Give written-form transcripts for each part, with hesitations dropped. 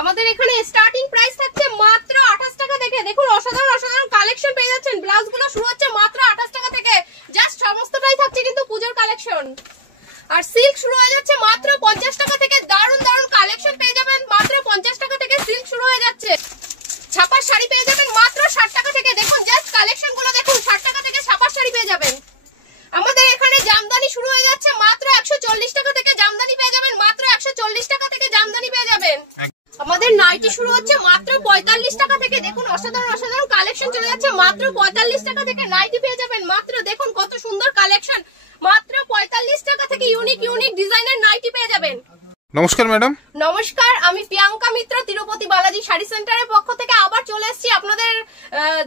আমাদের এখানে starting price থাকছে মাত্র 28 টাকা থেকে। দেখুন অসাধারণ অসাধারণ কালেকশন পেয়ে যাচ্ছেন। ব্লাউজ গুলো শুরু হচ্ছে মাত্র 28 টাকা থেকে। জাস্ট সমস্তটাই থাকছে কিন্তু পূজোর কালেকশন। আর সিল্ক শুরু হয়ে যাচ্ছে মাত্র 50 টাকা থেকে। দারুণ দারুণ কালেকশন পেয়ে যাবেন মাত্র 50 টাকা থেকে। সিল্ক শুরু হয়ে যাচ্ছে। ছাপার শাড়ি পেয়ে যাবেন মাত্র 60 টাকা থেকে। দেখুন জাস্ট কালেকশন গুলো দেখুন, 60 টাকা থেকে ছাপার শাড়ি পেয়ে যাবেন। আমাদের এখানে জামদানি শুরু হয়ে যাচ্ছে মাত্র 140 টাকা থেকে। জামদানি পেয়ে যাবেন মাত্র 140 টাকা থেকে। জামদানি পেয়ে যাবেন। আমাদের নাইটি শুরু হচ্ছে মাত্র 45 টাকা থেকে। দেখুন অসাধারণ অসাধারণ কালেকশন চলে যাচ্ছে মাত্র 45 টাকা থেকে। নাইটি পেয়ে যাবেন মাত্র, দেখুন কত সুন্দর কালেকশন, মাত্র 45 টাকা থেকে ইউনিক ইউনিক ডিজাইনের নাইটি পেয়ে যাবেন। নমস্কার ম্যাডাম। নমস্কার, আমি প্রিয়াঙ্কা মিত্র, তিরুপতি বালাজি শাড়ি সেন্টারের পক্ষ থেকে আবার চলে এসেছি আপনাদের।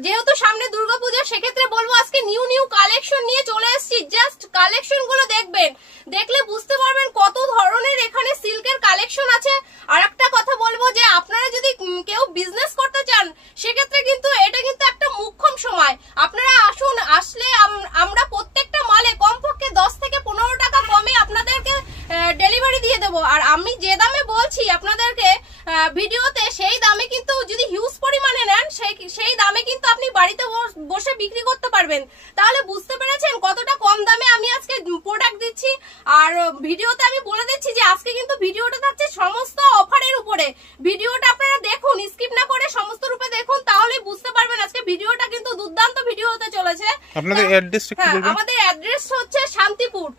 যেহেতু সামনে দুর্গাপূজা, সেক্ষেত্রে বলবো আজকে নিউ নিউ কালেকশন নিয়ে চলে এসেছি। জাস্ট কালেকশন গুলো দেখবেন, দেখলে বুঝতে পারবেন কত ধরনের এখানে সিল্কের কালেকশন আছে। আর একটা কথা বলবো যে আপনারা যদি কেউ বিজনেস করতে চান, সেক্ষেত্রে কিন্তু এটা কিন্তু একটা মুখ্যম সময়। আপনারা আসুন, আসলে আমরা প্রত্যেকটা মালে কমপক্ষে 10 থেকে 15 টাকা কমে আপনাদেরকে ডেলিভারি দিয়ে দেবো। আর আমি যে দামে বলছি আপনাদেরকে ভিডিওতে, সেই দামে কিন্তু যদি হিউজ পরিমাণে নেন, সেই দামে কিন্তু আপনি বাড়িতে বসে বিক্রি করতে পারবেন। তাহলে বুঝতে পেরেছেন কতটা কম দামে আমি আজকে প্রোডাক্ট দিচ্ছি। আর ভিডিওতে আমি বলে দিচ্ছি যে আজকে কিন্তু ভিডিওটা থাকছে সমস্ত অফারের উপরে। ভিডিওটা আপনারা দেখুন, স্কিপ না করে সমস্ত রূপে দেখুন, তাহলে বুঝতে পারবেন আজকে ভিডিওটা কিন্তু দুর্দান্ত ভিডিও হতে চলেছে। আপনাদের অ্যাড্রেসটা কি বলবেন? আমাদের অ্যাড্রেস হচ্ছে শান্তিপুর।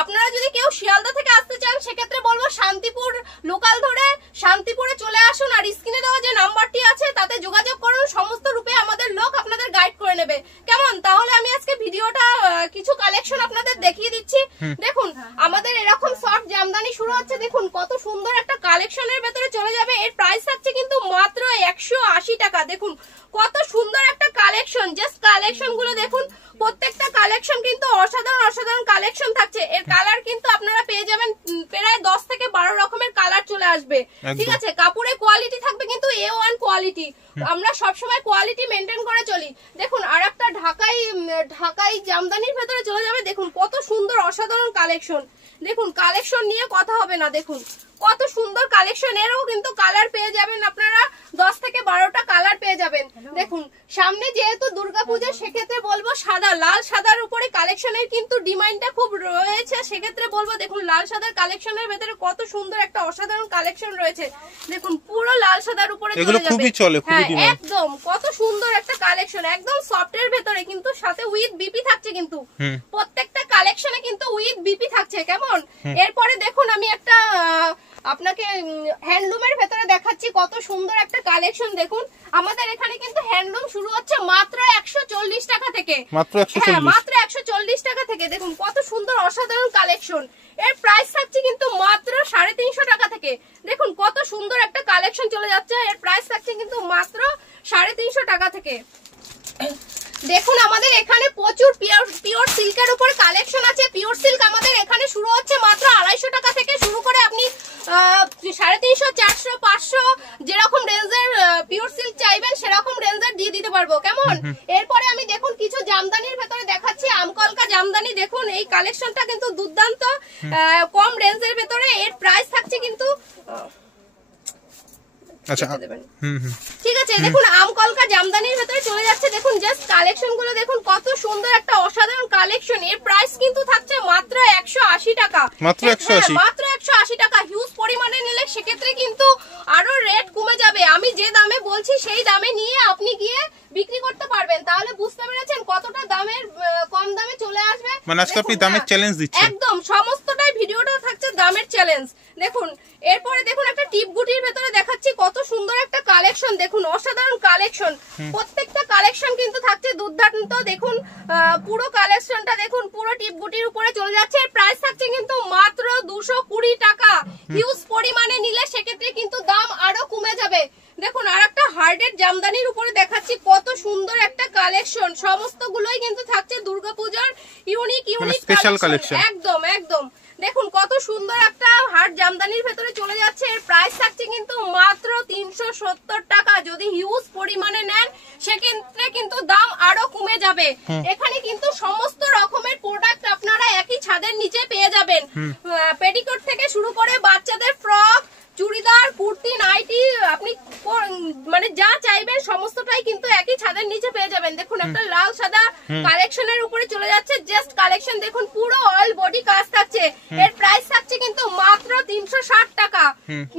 আপনারা যদি কেউ শিয়ালদা থেকে আসতে চান, সেক্ষেত্রে বলবো শান্তিপুর লোকাল ধরে শান্তিপুরে চলে আসুন। আর স্ক্রিনে দেওয়া যে নাম্বারটি আছে তাতে যোগাযোগ করুন। সমস্ত রূপে আমাদের লোক আপনাদের গাইড করে নেবে। কেমন? তাহলে আমি আজকে ভিডিওটা কিছু কালেকশন আপনাদের দেখিয়ে দিচ্ছি। দেখুন আমাদের এরকম সফট জামদানি শুরু হচ্ছে। দেখুন কত সুন্দর একটা কালেকশনের ভেতরে চলে যাবে। এর প্রাইস থাকছে কিন্তু মাত্র 180 টাকা। দেখুন কত সুন্দর একটা কালেকশন। জাস্ট কালেকশন গুলো দেখুন, প্রত্যেকটা কালেকশন কিন্তু অসাধারণ অসাধারণ কালেকশন থাকছে। এর কালার কিন্তু আপনারা পেয়ে যাবেন প্রায় 10 থেকে 12 রকমের কালার চলে আসবে। ঠিক আছে, কাপড়ের কোয়ালিটি থাকবে কিন্তু A1 কোয়ালিটি। আমরা সবসময় কোয়ালিটি মেনটেন করে চলি। দেখুন আর একটা ঢাকাই জামদানির ভেতরে চলে যাবে। দেখুন কত সুন্দর অসাধারণ কালেকশন। দেখুন কালেকশন নিয়ে কথা হবে না। দেখুন কত সুন্দর কালেকশন। এরও কিন্তু কালার পেয়ে যাবেন আপনারা 10 থেকে 12টা কালার পেয়ে যাবেন। দেখুন সামনে যেহেতু দুর্গাপূজা, সেক্ষেত্রে বলবো সাদা, লাল সাদার উপরে কালেকশনের কিন্তু ডিমান্ডটা খুব রয়েছে। সেক্ষেত্রে বলবো দেখুন লাল সাদার কালেকশনের ভেতরে কত সুন্দর একটা অসাধারণ কালেকশন রয়েছে। দেখুন পুরো লাল সাদার উপরে এগুলো খুবই চলে, খুবই ডিমান্ড। একদম কত সুন্দর একটা কালেকশন, একদম সফটের ভেতরে, কিন্তু সাথে উইথ বিপি থাকছে। কিন্তু প্রত্যেকটা কালেকশনে কিন্তু উইথ বিপি থাকছে। কেমন? এরপরে দেখুন আমি একটা আপনাকে হ্যান্ডলুমের ভেতরে দেখাচ্ছি কত সুন্দর একটা কালেকশন। দেখুন আমাদের এখানে কিন্তু হ্যান্ডলুম শুরু হচ্ছে মাত্র 140 টাকা থেকে। মাত্র 140 টাকা থেকে। দেখুন কত সুন্দর অসাধারণ কালেকশন। এর প্রাইস থাকছে কিন্তু মাত্র 350 টাকা থেকে। দেখুন কত সুন্দর একটা কালেকশন চলে যাচ্ছে। এর প্রাইস থাকছে কিন্তু মাত্র 350 টাকা থেকে। দেখুন আমাদের এখানে প্রচুর পিওর সিল্কের উপরে কালেকশন আছে। পিওর সিল্ক আমাদের এখানে শুরু হচ্ছে মাত্র 250 টাকা থেকে শুরু করে আপনি 350, 400, 500 যেরকম রেঞ্জের পিওর সিল্ক চাইবেন সেরকম রেঞ্জের দিয়ে দিতে পারবো। কেমন? এরপরে আমি দেখুন কিছু জামদানির ভেতরে দেখাচ্ছি। আমকলকা জামদানি, দেখুন এই কালেকশনটা কিন্তু দুর্দান্ত কম রেঞ্জের ভেতরে। এর প্রাইস থাকছে কিন্তু আচ্ছা ঠিক আছে। দেখুন আমকলকা জামদানির ভেতরে চলে যাচ্ছে। দেখুন জাস্ট কালেকশন গুলো দেখুন কত সুন্দর একটা অসাধারণ কালেকশন। এর প্রাইস কিন্তু থাকছে মাত্র 180 টাকা। মাত্র 180 টাকা। হিউজ পরিমাণে নিলে সেক্ষেত্রে কিন্তু আরো রেট কমে যাবে। আমি যে দামে বলছি সেই দামে নিয়ে আপনি গিয়ে বিক্রি করতে পারবেন। তাহলে বুঝতে পেরেছেন কতটা দামের কম দামে চলে আসবে। মানে আজকে আপনি দামের চ্যালেঞ্জ দিচ্ছেন। একদম সমস্তটাই ভিডিওটা থাকছে দামের চ্যালেঞ্জ। দেখুন এরপরে দেখুন একটা টিপ গুটির ভেতরে দেখাচ্ছি কত সুন্দর একটা কালেকশন। দেখুন অসাধারণ কালেকশন। প্রত্যেকটা কালেকশন কিন্তু থাকছে দুর্দান্ত। দেখুন পুরো কালেকশনটা দেখুন পুরো টিপ গুটির উপরে চলে যাচ্ছে। এর প্রাইস থাকছে কিন্তু মাত্র 220 টাকা। হিউজ পরিমাণে নিলে সেক্ষেত্রে কিন্তু দাম আরো কমে যাবে। দেখুন আর একটা হার্ডের জামদানির উপরে দেখাচ্ছি কত সুন্দর একটা কালেকশন। সমস্ত গুলোই কিন্তু থাকছে দুর্গাপূজার ইউনিক ইউনিক স্পেশাল কালেকশন। একদম একদম। দেখুন কত সুন্দর একটা হার্ড জামদানির ভেতরে চলে যাচ্ছে। এর প্রাইস থাকছে কিন্তু মাত্র 370 টাকা। যদি হিউজ পরিমাণে নেন সেক্ষেত্রে কিন্তু দাম আরো কমে যাবে। এখানে কিন্তু সমস্ত রকমের প্রোডাক্ট আপনারা একই ছাদের নিচে পেয়ে যাবেন। পেটিকোট থেকে শুরু করে বাচ্চাদের ফ্রক, চুড়িদার, কুর্তি, নাইটি, মানে যা চাইবেন সমস্তটাই কিন্তু একই ছাদের নিচে পেয়ে যাবেন। দেখুন একটা লাল সাদা কালেকশনের উপরে চলে যাচ্ছে, জাস্ট কালেকশন দেখুন, পুরো অল বডি কাজ থাকছে। এর প্রাইস থাকছে কিন্তু মাত্র 360 টাকা,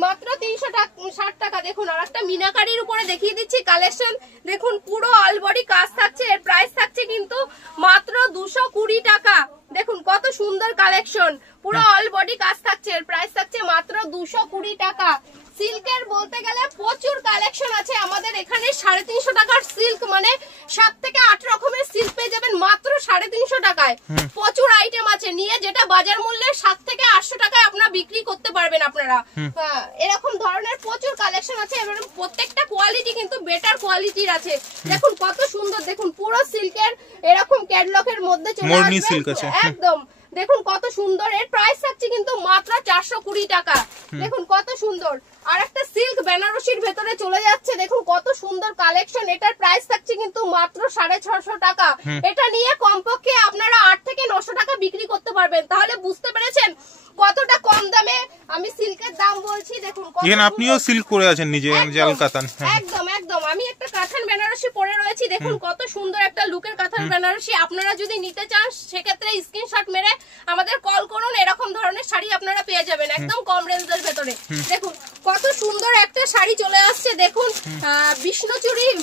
মাত্র 360 টাকা। দেখুন আর একটা মিনাকারির উপরে দেখিয়ে দিচ্ছি কালেকশন, দেখুন পুরো অল বডি কাজ থাকছে। এর প্রাইস থাকছে কিন্তু মাত্র 220 টাকা। দেখুন কত সুন্দর কালেকশন, পুরো অল বডি কাজ থাকছে। এর প্রাইস থাকছে মাত্র 220 টাকা। সিল্কের বলতে গেলে প্রচুর কালেকশন আছে আমাদের এখানে। 350 টাকার সিল্ক মানে 7 থেকে 8 রকমের সিল্ক পেয়ে যাবেন মাত্র 350 টাকায়। প্রচুর আইটেম আছে, নিয়ে যেটা বাজার মূল্যে 7 থেকে 800 টাকায় আপনারা বিক্রি করতে পারবেন আপনারা। এরকম ধরনের প্রচুর কালেকশন আছে এবং প্রত্যেকটা কোয়ালিটি কিন্তু বেটার কোয়ালিটির আছে। দেখুন কত সুন্দর, দেখুন পুরো সিল্কের এরকম ক্যাটলগের মধ্যে চলে আসবে একদম। দেখুন কত সুন্দর, এর প্রাইস থাকছে কিন্তু মাত্র 420 টাকা। দেখুন কত সুন্দর, আর একটা সিল্ক বেনারসির ভেতরে চলে যাচ্ছে, দেখুন কত সুন্দর কালেকশন। এটার প্রাইস থাকছে কিন্তু মাত্র 650 টাকা। এটা নিয়ে কমপক্ষে আপনারা 8 থেকে 900 টাকা বিক্রি করতে পারবেন। তাহলে বুঝতে পেরেছেন কতটা কম দামে আমি সিল্কের দাম বলছি। দেখুন এখানে আপনিও সিল্ক পরে আছেন নিজে, জাল কাতান। একদম একদম, আমি একটা কাতান বেনারসি পরে রয়েছি। দেখুন কত সুন্দর একটা লুকের কাতান বেনারসি। আপনারা যদি নিতে চান সেক্ষেত্রে স্ক্রিনশট মেরে আমাদের কল করুন, এরকম ধরনের শাড়ি আপনারা পেয়ে যাবেন একদম কম রেঞ্জের ভেতরে। দেখুন কত সুন্দর একটা শাড়ি চলে আসছে, দেখুন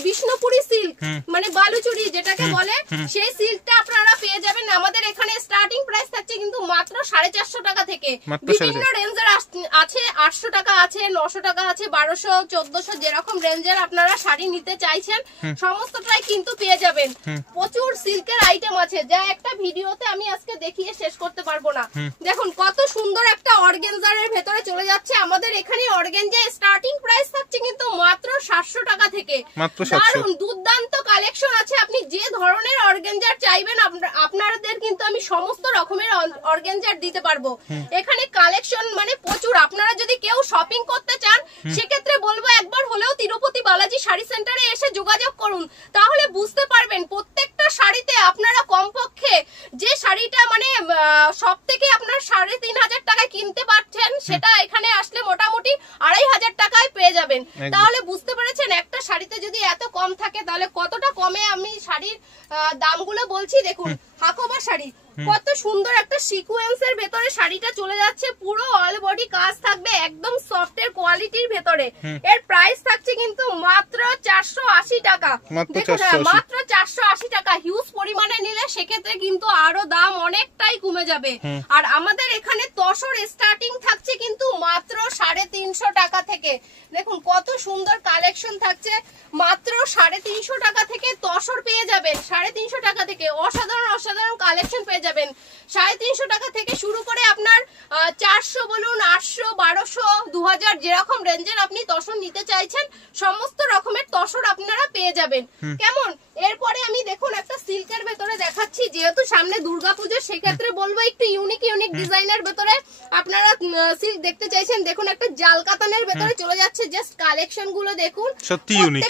বিষ্ণুপুরি সিল্ক মানে বালুচুরি যেটাকে বলে, সেই সিল্কটা আপনারা পেয়ে যাবেন আমাদের এখানে। স্টার্টিং প্রাইস থাকছে কিন্তু মাত্র 450 টাকা থেকে, বিভিন্ন রেঞ্জের আছে। 800 টাকা আছে, 900 টাকা আছে, 1200, 1400, যেরকম রেঞ্জের আপনারা শাড়ি নিতে চাইছেন সমস্তটাই কিন্তু পেয়ে যাবেন। প্রচুর সিল্কের আইটেম আছে যা একটা ভিডিওতে আমি আজকে দেখিয়ে শেষ করতে পারবো না। দেখুন কত সুন্দর একটা অর্গানজারের ভেতরে চলে যাচ্ছে আমাদের এখানে। অর্গানজা স্টার্টিং প্রাইস থাকছে কিন্তু মাত্র 700 টাকা থেকে। দারুণ দুর্দান্ত কালেকশন আছে, আপনি যে ধরনের অর্গানজার চাইবেন আপনাদের কিন্তু আমি সমস্ত রকমের অর্গানজার দিতে পারবো। এখানে কালেকশন মানে প্রচুর। আপনারা যদি কেউ শপিং করতে চান সেক্ষেত্রে বলবো একবার হলেও তিরুপতি বালাজি শাড়ি সেন্টারে এসে যোগাযোগ করুন, তাহলে বুঝতে পারবেন প্রত্যেকটা শাড়িতে আপনারা কমপক্ষে যে শাড়িটা মানে সব থেকে আপনার 3500 টাকায় কিনতে পারছেন সেটা এখানে আসলে মোটামুটি 2500 টাকায় পেয়ে যাবেন। তাহলে বুঝতে পেরেছেন একটা শাড়িতে যদি এত কম থাকে তাহলে কতটা কমে আমি শাড়ির দামগুলো বলছি। দেখুন হাকোবা শাড়ি, কত সুন্দর একটা সিকোয়েন্সের ভেতরে শাড়িটা চলে যাচ্ছে, পুরো অল বডি কাজ থাকবে একদম সফটের কোয়ালিটির ভেতরে। এর প্রাইস থাকছে কিন্তু মাত্র 480 টাকা। দেখুন মাত্র 480 টাকা। হিউজ পরিমাণে নিলে সেক্ষেত্রে কিন্তু আরো দাম অনেকটাই কমে যাবে। আর আমাদের এখানে তসর স্টার্টিং থাকছে কিন্তু মাত্র 350 টাকা থেকে। দেখুন কত সুন্দর কালেকশন থাকছে, মাত্র 350 টাকা থেকে তসর পেয়ে যাবেন। 350 টাকা থেকে অসাধারণ অসাধারণ কালেকশন পেয়ে যাবেন। 350 টাকা থেকে শুরু করে আপনার 400 বলুন, 800, 1200, 2000 যেরকম রেঞ্জের আপনি তসর নিতে চাইছেন সমস্ত রকমের তসর আপনারা পেয়ে যাবেন। কেমন? এরপরে আমি দেখুন একটা সিল্কের ভেতরে দেখাচ্ছি, যেহেতু সামনে দুর্গাপূজা সেক্ষেত্রে বলবো একটু ইউনিক ইউনিক ডিজাইনের ভেতরে আপনারা সিল্ক দেখতে চাইছেন। দেখুন একটা জাল কাতানের ভেতরে চলে যাচ্ছে, জাস্ট কালেকশন গুলো দেখুন, সত্যি ইউনিক।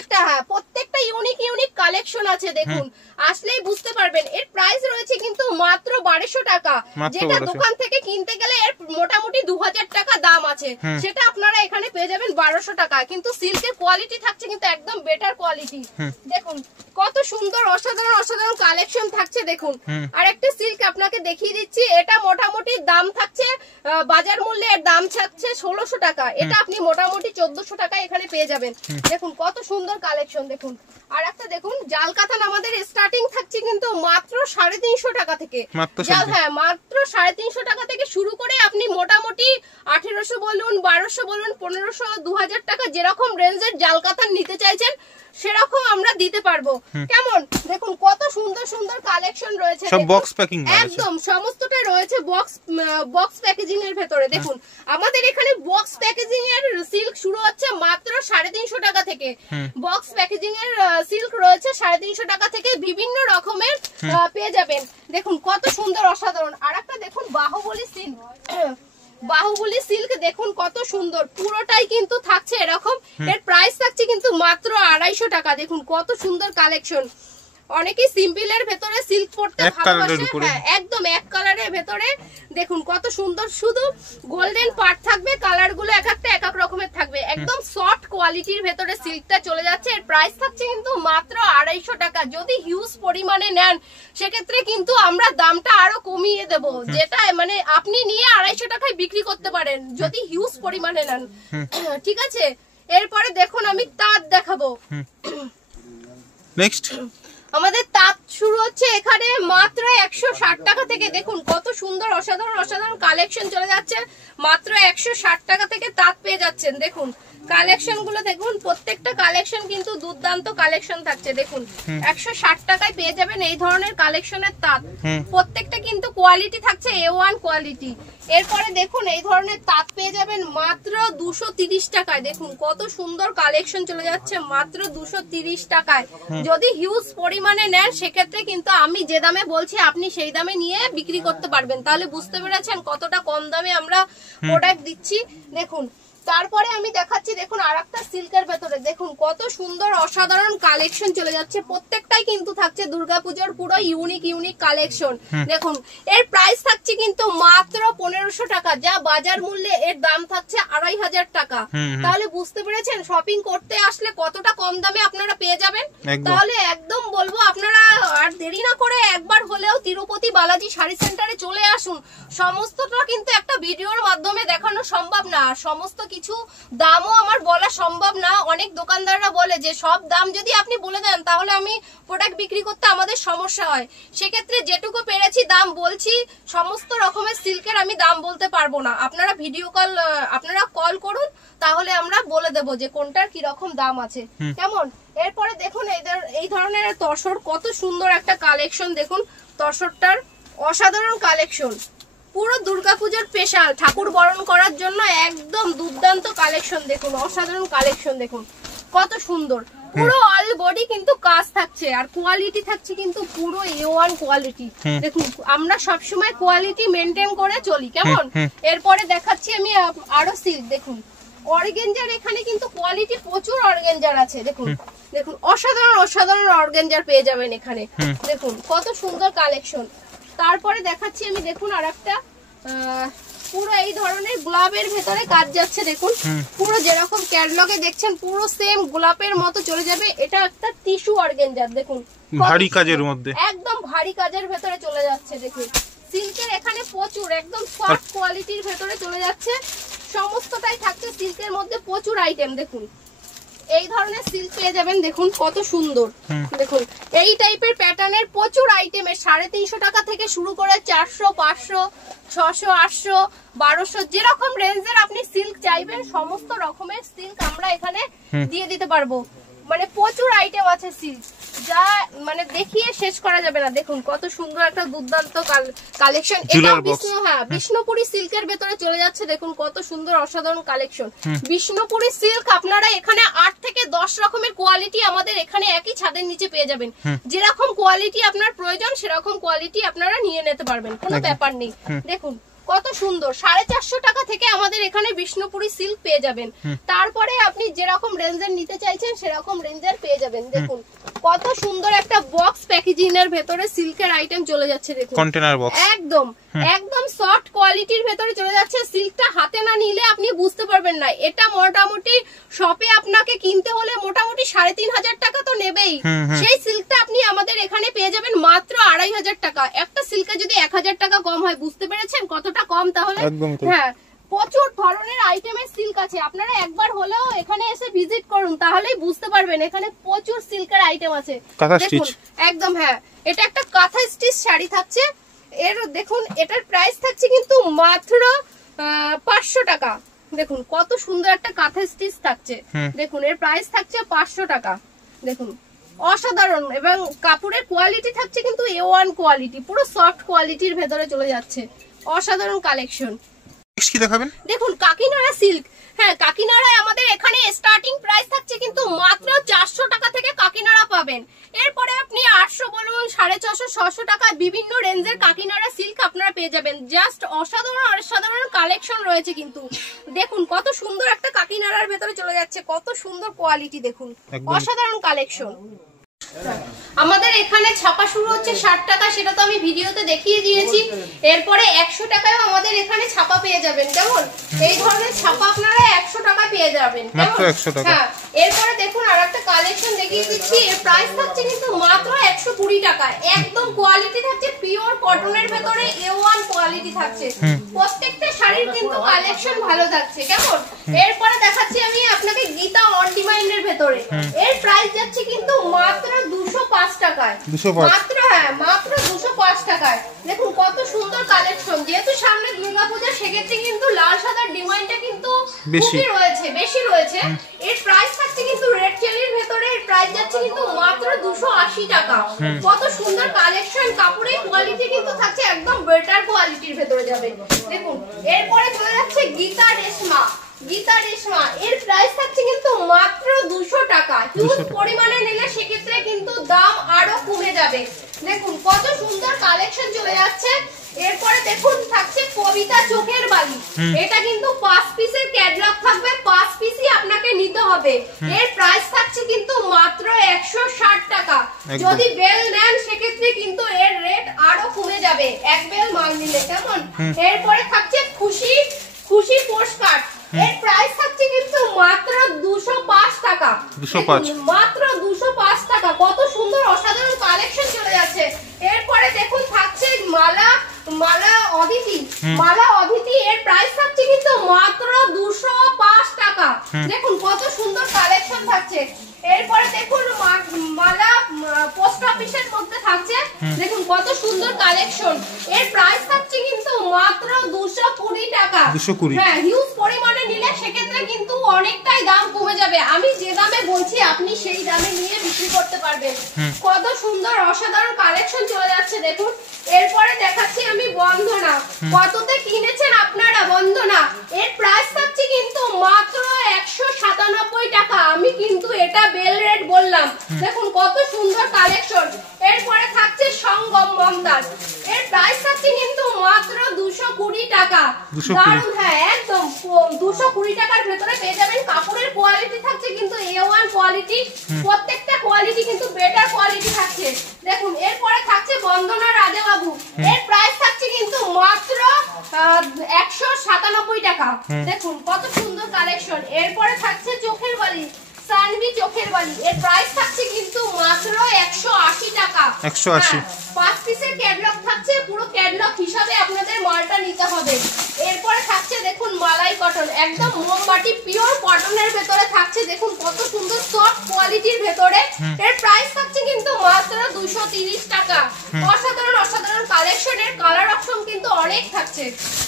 প্রত্যেকটা ইউনিক ইউনিক কালেকশন আছে। দেখুন আসলেই বুঝতে পারবেন। এর প্রাইস রয়েছে কিন্তু মাত্র 1200 টাকা, যেটা দোকান থেকে কিনতে গেলে এর মোটামুটি 2000 টাকা দাম আছে, সেটা আপনারা এখানে পেয়ে যাবেন 1200 টাকা। কিন্তু সিল্কের কোয়ালিটি থাকছে কিন্তু একদম বেটার কোয়ালিটি। দেখুন কত সুন্দর অসাধারণ অসাধারণ কালেকশন থাকছে। দেখুন আর একটা সিল্ক আপনাকে দেখিয়ে দিচ্ছি, এটা মোটামুটি দাম থাকছে বাজার মূল্যে এর দাম থাকছে 1600 টাকা, এটা আপনি মোটামুটি 1400 টাকা এখানে পেয়ে যাবেন। দেখুন কত সুন্দর কালেকশন। দেখুন আর একটা দেখুন জাল কাতান আমাদের স্টার্টিং থাকছে কিন্তু মাত্র 350 টাকা থেকে। হ্যাঁ মাত্র 350 টাকা থেকে শুরু করে আপনি মোটামুটি 1800 বলুন, 1200 বলুন, 1500, 2000 টাকা যেরকম রেঞ্জের জাল কাতান নিতে চাইছেন সেরকম আমরা দিতে পারবো। কেমন? দেখুন কত সুন্দর সুন্দর কালেকশন রয়েছে, সব বক্স প্যাকিং একদম সমস্তটাই রয়েছে বক্স প্যাকেজিং এর ভেতরে। দেখুন আমাদের এখানে বক্স প্যাকেজিং এর সিল্ক শুরু হচ্ছে মাত্র 350 টাকা থেকে। বক্স প্যাকেজিং এর সিল্ক রয়েছে 350 টাকা থেকে, বিভিন্ন রকমের পেয়ে যাবেন। দেখুন কত সুন্দর অসাধারণ। আর একটা দেখুন বাহুবলী সিল্ক, বাহুবলী সিল্ক দেখুন কত সুন্দর, পুরোটাই কিন্তু থাকছে এরকম। এর প্রাইস থাকছে কিন্তু মাত্র 250 টাকা। দেখুন কত সুন্দর কালেকশন। অনেকেই সিম্পলের ভেতরে সিল্ক পরতে ভালোবাসে, হ্যাঁ একদম এক কালারের ভেতরে। দেখুন কত সুন্দর, শুধু গোল্ডেন পার্ট থাকবে, কালার গুলো এক একটা এক এক রকমের থাকবে, একদম সফট কোয়ালিটির ভেতরে সিল্কটা চলে যাচ্ছে। এর প্রাইস থাকছে কিন্তু মাত্র 250 টাকা। যদি হিউজ পরিমাণে নেন সেক্ষেত্রে কিন্তু আমরা দামটা আরো কমিয়ে দেব, যেটা মানে আপনি নিয়ে 250 টাকায় বিক্রি করতে পারেন যদি হিউজ পরিমাণে নেন, ঠিক আছে। এরপরে দেখুন আমি তাঁত দেখাবো। নেক্সট আমাদের তাঁত শুরু হচ্ছে এখানে মাত্র 160 টাকা থেকে। দেখুন কত সুন্দর অসাধারণ অসাধারণ কালেকশন চলে যাচ্ছে। মাত্র 160 টাকা থেকে তাঁত পেয়ে যাচ্ছেন। দেখুন কালেকশন গুলো দেখুন, প্রত্যেকটা কালেকশন কিন্তু দুর্দান্ত কালেকশন থাকছে। দেখুন 160 টাকায় পেয়ে যাবেন এই ধরনের কালেকশনের তাঁত। প্রত্যেকটা কিন্তু কোয়ালিটি থাকছে A1 কোয়ালিটি। এরপরে দেখুন এই ধরনের তাঁত পেয়ে যাবেন মাত্র 230 টাকায়। দেখুন কত সুন্দর কালেকশন চলে যাচ্ছে মাত্র 230 টাকায়। যদি হিউজ পরিমাণে নেন সেক্ষেত্রে কিন্তু আমি যে দামে বলছি আপনি সেই দামে নিয়ে বিক্রি করতে পারবেন। তাহলে বুঝতে পেরেছেন কতটা কম দামে আমরা প্রোডাক্ট দিচ্ছি। দেখুন তারপরে আমি দেখাচ্ছি, দেখুন আরেকটা সিল্কের ভেতরে দেখুন কত সুন্দর অসাধারণ কালেকশন চলে যাচ্ছে। প্রত্যেকটাই কিন্তু থাকছে দুর্গাপূজার পুরো ইউনিক ইউনিক কালেকশন। দেখুন এর প্রাইস থাকছে কিন্তু মাত্র 1500 টাকা, যা বাজার মূল্যে এর দাম থাকছে 2500 টাকা। তাহলে বুঝতে পেরেছেন শপিং করতে আসলে কতটা কম দামে আপনারা পেয়ে যাবেন। তাহলে একদম বলবো আপনারা আর দেরি না করে একবার হলেও তিরুপতি বালাজি শাড়ি সেন্টারে চলে আসুন। সমস্তটা কিন্তু একটা ভিডিওর মাধ্যমে দেখানো সম্ভব না, সমস্ত কিছু দামও আমার বলা সম্ভব না। অনেক দোকানদাররা বলে যে সব দাম যদি আপনি বলে দেন তাহলে আমি প্রোডাক্ট বিক্রি করতে আমাদের সমস্যা হয়। সেক্ষেত্রে যেটুকু পেরেছি দাম বলছি। সমস্ত রকমের সিল্কের আমি দাম বলতে পারবো না। আপনারা আপনারা কল করুন, তাহলে আমরা বলে দেব যে কোনটার কি রকম দাম আছে, কেমন। এরপরে দেখুন এই ধরনের তসর, কত সুন্দর একটা কালেকশন। দেখুন তসরটার অসাধারণ কালেকশন, পুরো দুর্গাপূজার স্পেশাল ঠাকুর বরণ করার জন্য একদম দুর্দান্ত কালেকশন। দেখুন অসাধারণ কালেকশন, দেখুন কত সুন্দর। পুরো অল বডি কিন্তু কাজ থাকছে আর কোয়ালিটি থাকছে কিন্তু পুরো A1 কোয়ালিটি। দেখুন আমরা সবসময় কোয়ালিটি মেনটেন করে চলি, কেমন। এরপরে দেখাচ্ছি আমি আরো সিল্ক। দেখুন অর্গানজার, এখানে কিন্তু কোয়ালিটি প্রচুর অর্গানজার আছে। দেখুন দেখুন অসাধারণ অসাধারণ অর্গানজার পেয়ে যাবেন এখানে। দেখুন কত সুন্দর কালেকশন। তারপরে দেখাচ্ছি আমি, দেখুন আরেকটা পুরো এই ধরনের গোলাপের ভেতরে কাজ যাচ্ছে। দেখুন পুরো যেরকম ক্যাটালগে দেখছেন পুরো সেম গোলাপের মতো চলে যাবে। এটা একটা টিস্যু অর্গানজার। দেখুন ভারী কাজের মধ্যে, একদম ভারী কাজের ভেতরে চলে যাচ্ছে। দেখুন সিল্কের এখানে প্রচুর একদম সফট কোয়ালিটির ভেতরে চলে যাচ্ছে। সমস্তটাই থাকছে সিল্কের মধ্যে প্রচুর আইটেম। দেখুন এই ধরনের সিল্ক পেয়ে যাবেন। দেখুন কত সুন্দর। দেখুন এই টাইপের প্যাটার্নের প্রচুর আইটেমের 350 টাকা থেকে শুরু করে 400, 500, 600, 800, 1200 যেরকম রেঞ্জের আপনি সিল্ক চাইবেন সমস্ত রকমের সিল্ক আমরা এখানে দিয়ে দিতে পারবো। মানে প্রচুর আইটেম আছে সিল্ক, যা মানে দেখিয়ে শেষ করা যাবে না। দেখুন কত সুন্দর একটা দুর্দান্ত কালেকশন। এটা বিষ্ণুপুরি সিল্কের ভেতরে চলে যাচ্ছে। দেখুন কত সুন্দর অসাধারণ কালেকশন। বিষ্ণুপুরি সিল্ক আপনারা এখানে 8 থেকে 10 রকমের কোয়ালিটি আমাদের এখানে একই ছাদের নিচে পেয়ে যাবেন। যেরকম কোয়ালিটি আপনার প্রয়োজন সেরকম কোয়ালিটি আপনারা নিয়ে নিতে পারবেন, কোনো ব্যাপার নেই। দেখুন কত সুন্দর 450 টাকা থেকে আমাদের এখানে বিষ্ণুপুরি সিল্ক পেয়ে যাবেন। তারপরে আপনি যেরকম রেঞ্জের নিতে চাইছেন সেরকম রেঞ্জের পেয়ে যাবেন। দেখুন কত সুন্দর একটা বক্স প্যাকেজিং এর ভেতরে সিল্কের আইটেম চলে যাচ্ছে। দেখুন কন্টেনার বক্স একদম একদম সফট কোয়ালিটির ভেতরে চলে যাচ্ছে। সিল্কটা হাতে না নিলে আপনি বুঝতে পারবেন না। এটা মোটামুটি শপে আপনাকে কিনতে হলে মোটামুটি 3500 টাকা তো নেবেই। সেই সিল্কটা আপনি আমাদের এখানে পেয়ে যাবেন মাত্র 2500 টাকা। একটা সিল্কে যদি 1000 টাকা কম হয়, বুঝতে পেরেছেন কতটা কম। তাহলে হ্যাঁ প্রচুর ধরনের আইটেমের সিল্ক আছে। আপনারা একবার হলেও এখানে এসে ভিজিট করুন, তাহলেই বুঝতে পারবেন এখানে প্রচুর সিল্কের আইটেম আছে। দেখুন একদম হ্যাঁ, এটা একটা কাঁথা স্টিচ শাড়ি থাকছে। এর দেখুন এটার প্রাইস থাকছে কিন্তু মাত্র 500 টাকা। দেখুন কত সুন্দর একটা কাঁথা স্টিচ থাকছে। দেখুন এর প্রাইস থাকছে 500 টাকা। দেখুন অসাধারণ, এবং কাপড়ের কোয়ালিটি থাকছে কিন্তু A1 কোয়ালিটি, পুরো সফট কোয়ালিটির ভেতরে চলে যাচ্ছে। অসাধারণ কালেকশন। কি দেখাবেন? দেখুন কাকিনাড়া সিল্ক। হ্যাঁ কাকিনাড়ায় আমাদের এখানে স্টার্টিং প্রাইস থাকছে কিন্তু মাত্র 400 টাকা থেকে কাকিনাড়া পাবেন। এরপরে আপনি 800 বলুন, 450, 600 টাকা বিভিন্ন রেঞ্জের কাকিনাড়া সিল্ক আপনারা পেয়ে যাবেন। জাস্ট অসাধারণ অসাধারণ কালেকশন রয়েছে কিন্তু। দেখুন কত সুন্দর একটা কাকিনাড়ার ভেতরে চলে যাচ্ছে, কত সুন্দর কোয়ালিটি। দেখুন অসাধারণ কালেকশন। আমাদের এখানে ছাপা শুরু হচ্ছে 60 টাকা, সেটা তো আমি ভিডিওতে দেখিয়ে দিয়েছি। এরপরে 100 টাকায়ও আমাদের এখানে ছাপা পেয়ে যাবেন। কেমন এই ধরনের ছাপা আপনারা 100 টাকা পেয়ে যাবেন, মাত্র 100 টাকা। হ্যাঁ, এরপরে দেখুন আরেকটা কালেকশন দেখিয়ে দিচ্ছি। এর প্রাইস থাকছে কিন্তু মাত্র 120 টাকা। একদম কোয়ালিটি থাকছে পিওর কটনের ভেতরে A1 কোয়ালিটি থাকছে। প্রত্যেকটা শাড়ির কিন্তু কালেকশন ভালো থাকছে। কেমন এরপরে দেখাচ্ছি আমি আপনাকে গীতা অন ডিমান্ডের ভেতরে। এর প্রাইস যাচ্ছে কিন্তু মাত্র 205 টাকায়। মাত্র মাত্র 205 টাকায়। দেখুন কত সুন্দর কালেকশন। যেহেতু সামনে দুর্গাপূজা, সেক্ষেত্রে কিন্তু লাল সাদার ডিমান্ডটা কিন্তু বেশি রয়েছে। এর প্রাইস থাকছে কিন্তু রেড চেলির ভেতরে। এর প্রাইস যাচ্ছে কিন্তু মাত্র 280 টাকা। কত সুন্দর কালেকশন। কাপড়ের কোয়ালিটি কিন্তু থাকছে একদম বেটার কোয়ালিটির ভেতরে যাবে। দেখুন এরপরে চলে যাচ্ছে গীতা রেশমা। এর প্রাইস থাকছে কিন্তু মাত্র 200 টাকা। হিউজ পরিমাণে নিলে সেক্ষেত্রে কিন্তু দাম আরো কমে যাবে। দেখুন কত সুন্দর কালেকশন চলে যাচ্ছে। এরপরে দেখুন থাকছে কবিতা চোখের বালি। এটা কিন্তু 5 পিসের ক্যাটালগ থাকবে, 5 পিসই আপনাকে নিতে হবে। এর প্রাইস থাকছে কিন্তু মাত্র 160 টাকা। যদি বেল নেন সেক্ষেত্রে কিন্তু এর রেট আরো কমে যাবে এক বেল মাল নিলে। কেমন এরপরে থাকছে খুশি পোস্টকার্ড। এর প্রাইস থাকছে কিন্তু মাত্র 205 টাকা। মাত্র 205 টাকা। কত সুন্দর অসাধারণ কালেকশন চলে যাচ্ছে। এরপরে দেখুন থাকছে মালা অদিতি। এর প্রাইস থাকছে কিন্তু মাত্র 205 টাকা। দেখুন কত সুন্দর কালেকশন থাকছে। এরপরে দেখুন মালা পোস্ট অফিসের মধ্যে থাকছে। দেখুন কত সুন্দর কালেকশন। এর প্রাইস থাকছে কিন্তু মাত্র 220 টাকা। হ্যাঁ, হিউজ পরিমাণে নিলে সেক্ষেত্রে কিন্তু অনেকটাই দাম কমে যাবে। আমি যে দামে বলছি আপনি সেই দামে নিয়ে বিক্রি করতে পারবেন। কত সুন্দর অসাধারণ কালেকশন চলে যাচ্ছে। দেখুন এরপরে দেখাচ্ছি আমি বন্দনা। কততে কিনেছেন আপনারা বন্দনা? এর প্রাইস থাকছে কিন্তু মাত্র 197 টাকা। আমি কিন্তু এটা বেল রেট বললাম। দেখুন কত সুন্দর কালেকশন। এরপরে থাকছে সঙ্গম মমতাজ। এর প্রাইস থাকছে কিন্তু মাত্র 220 টাকা। দারুণ, হ্যাঁ একদম 220 টাকার ভেতরে পেয়ে যাবেন। কাপড়ের কোয়ালিটি থাকছে কিন্তু A1 কোয়ালিটি। প্রত্যেকটা কোয়ালিটি কিন্তু বেটার কোয়ালিটি থাকছে। দেখুন এরপরে থাকছে বন্দনা রাজাবাবু। এর প্রাইস থাকছে কিন্তু মাত্র 197 টাকা। দেখুন কত সুন্দর কালেকশন। এরপরে থাকছে চোখের বালি, সানভি চোখের বালি। এর প্রাইস থাকছে কিন্তু মাত্র 180 টাকা। 180। 5 পিসের ক্যাটালগ থাকছে। পুরো ক্যাটালগ হিসাবে আপনাদের মালটা নিতে হবে। এরপরে থাকছে দেখুন মালাই কটন। একদম মোমবাটি পিওর কটনের ভেতরে থাকছে। দেখুন কত সুন্দর সফট কোয়ালিটির ভেতরে। এর প্রাইস থাকছে কিন্তু মাত্র 230 টাকা। অসাধারণ কালেকশনের কালার অপশন কিন্তু অনেক থাকছে।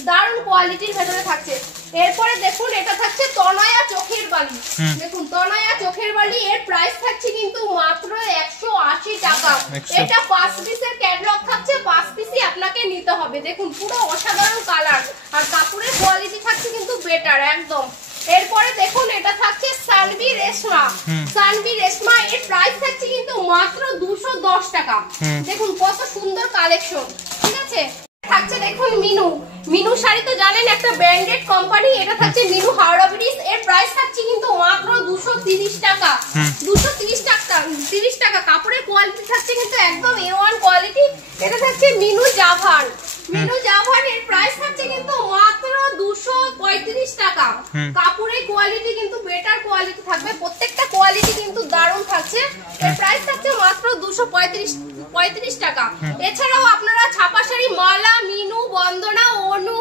দারুণ কোয়ালিটির ভেতরে থাকছে। এরপরে দেখুন এটা থাকছে তনয়া চোখের বালি। দেখুন তনয়া চোখের বালি। এর প্রাইস থাকছে কিন্তু মাত্র 180 টাকা। এটা 5 পিসের ক্যাটালগ থাকছে। 5 পিসই আপনাকে নিতে হবে। দেখুন পুরো অসাধারণ কালার আর কাপড়ের কোয়ালিটি থাকছে কিন্তু বেটার একদম। এরপরে দেখুন এটা থাকছে সানভি রেশমা। এর প্রাইস থাকছে কিন্তু মাত্র 210 টাকা। দেখুন কত সুন্দর কালেকশন। ঠিক আছে, থাকছে দেখুন মিনু শাড়ি তো জানেন একটা ব্র্যান্ডেড কোম্পানি। এটা থাকছে মিনু হাওড়া ব্রিজ। এর প্রাইস থাকছে কিন্তু মাত্র 230 টাকা। 230 টাকা। কাপড়ের কোয়ালিটি থাকছে কিন্তু একদম A1 কোয়ালিটি। এটা থাকছে মিনু জাভান। এর প্রাইস থাকছে কিন্তু মাত্র 235 টাকা। কাপড়ের কোয়ালিটি কিন্তু বেটার কোয়ালিটি থাকবে। প্রত্যেকটা কোয়ালিটি কিন্তু দারুণ থাকছে। এর প্রাইস থাকছে মাত্র 235 টাকা। এছাড়াও আপনারা ছাপা শাড়ি মালা, মিনু, বন্দনা, অনু,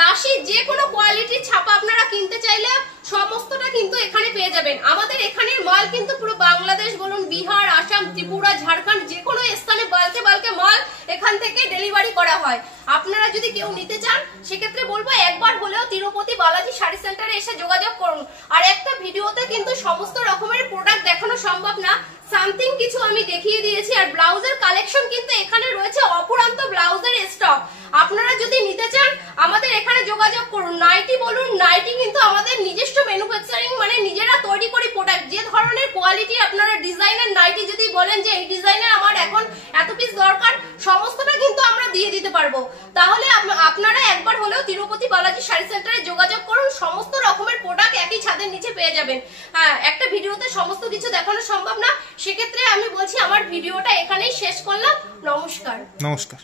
রাশি যে কোনো কোয়ালিটির ছাপা আপনারা কিনতে চাইলে সমস্তটা কিন্তু এখানে পেয়ে যাবেন। আমাদের এখানের মাল কিন্তু পুরো বাংলাদেশ বলুন, বিহার, আসাম, ত্রিপুরা, ঝাড়খণ্ড যে কোনো স্থানে বালকে মাল এখান থেকে ডেলিভারি করা হয়। আপনারা যদি কেউ নিতে চান সেক্ষেত্রে বলবো একবার হলেও তিরুপতি বালাজি শাড়ি সেন্টারে এসে যোগাযোগ করুন। আর একটা ভিডিওতে কিন্তু সমস্ত রকমের প্রোডাক্ট দেখানো সম্ভব না। সামথিং কিছু আমি দেখিয়ে দিয়েছি। আর ব্লাউজের কালেকশন কিন্তু এখানে রয়েছে অপূরন্ত ব্লাউজের স্টক। আপনারা যদি নিতে চান আমাদের এখানে যোগাযোগ করুন। নাইটি বলুন, নাইটি কিন্তু আমাদের নিজস্ব ম্যানুফ্যাকচারিং, মানে নিজেরা তৈরি করি প্রোডাক্ট। যে ধরনের কোয়ালিটি আপনারা ডিজাইনের নাইটি যদি বলেন যে এই ডিজাইনের আমার এখন এত পিস দরকার, সমস্তটা কিন্তু আমরা দিয়ে দিতে পারবো। তাহলে আপনি আপনারা একবার হলেও তিরুপতি বালাজি শাড়ি সেন্টারে যোগাযোগ করুন, সমস্ত রকমের প্রোডাক্ট একই ছাদের নিচে পেয়ে যাবেন। হ্যাঁ, একটা ভিডিওতে সমস্ত কিছু দেখানো সম্ভব না, সেক্ষেত্রে আমি বলছি আমার ভিডিওটা এখানেই শেষ করলাম। নমস্কার। নমস্কার।